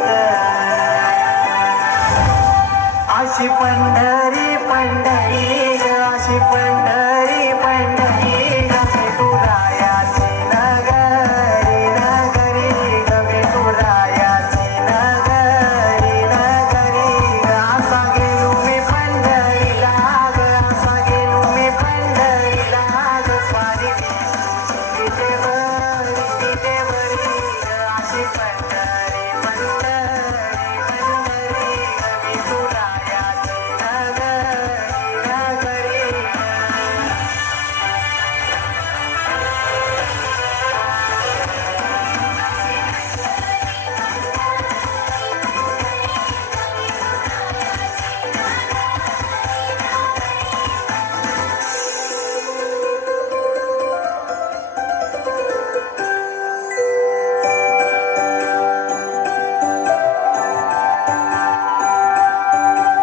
ग अशी पंढरी पंढरी ग अशी पंढरी पंढरी ग विठुरायाची नगरी नगरी ग विठुरायाची नगरी नगरी ग असा गेलो मी पंढरीला ग असा गेलो मी पंढरीला ग स्वारी विठेवरी विठेवरी ग अशी पंढरी पंढरी पंढरी ग विठुरायाची नगरी नगरी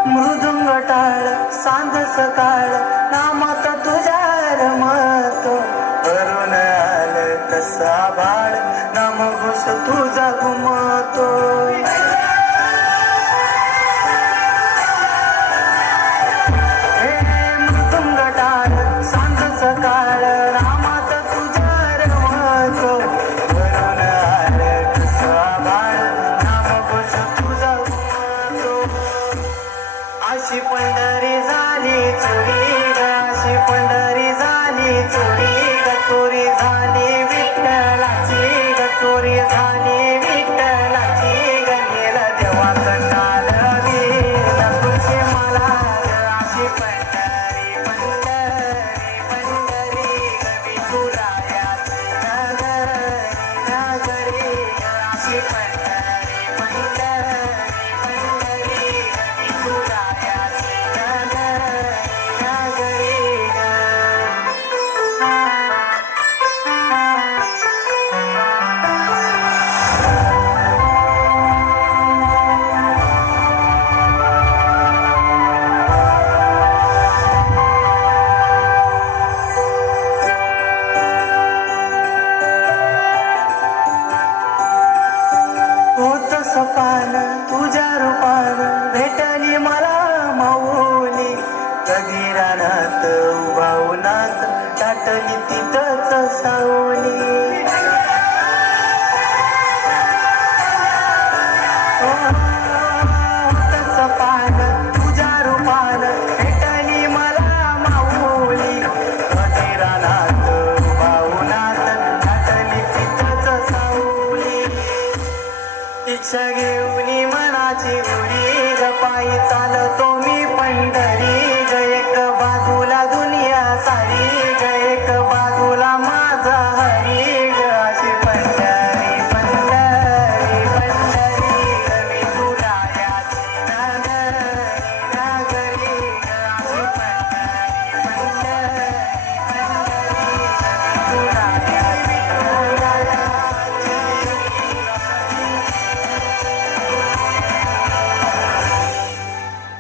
मृदुंग टाळ सांज सकाळ नामात तुझ्या रमतो करून आलं कसा बाळ नाम घोष तुझा घुमतो हे मृदुंग टाळ सांज सकाळ नामात तुझ्या रमतो करून आलं कसा बाळ नाम घोष तुझा घुमतो अशी पंढरी झाली चोरी ग अशी पंढरी झाली चोरी ग चोरी झाली विठ्ठलाची ग चोरी झाली विठ्ठलाची ग नेला देवा कंटाळली तुझे मला ग अशी पंढरी पंढरी पंढरी ग विठुरायाची नगरी नगरी ग अशी पंढरी पंढरी पंढरी ग विठुरायाची नगरी नगरी ग होत सपान तुझ्या रूपान भेटली मला माऊली कधी रानात उभा उन्हात टाटली तिथंच सावली होत सपान तुझ्या रूपान भेटली मला माऊली कधी रानात उभा उन्हात टाटली तिथंच सावली इच्छा घेऊन मनाची उडी ग पायी चालतो मी पंढरी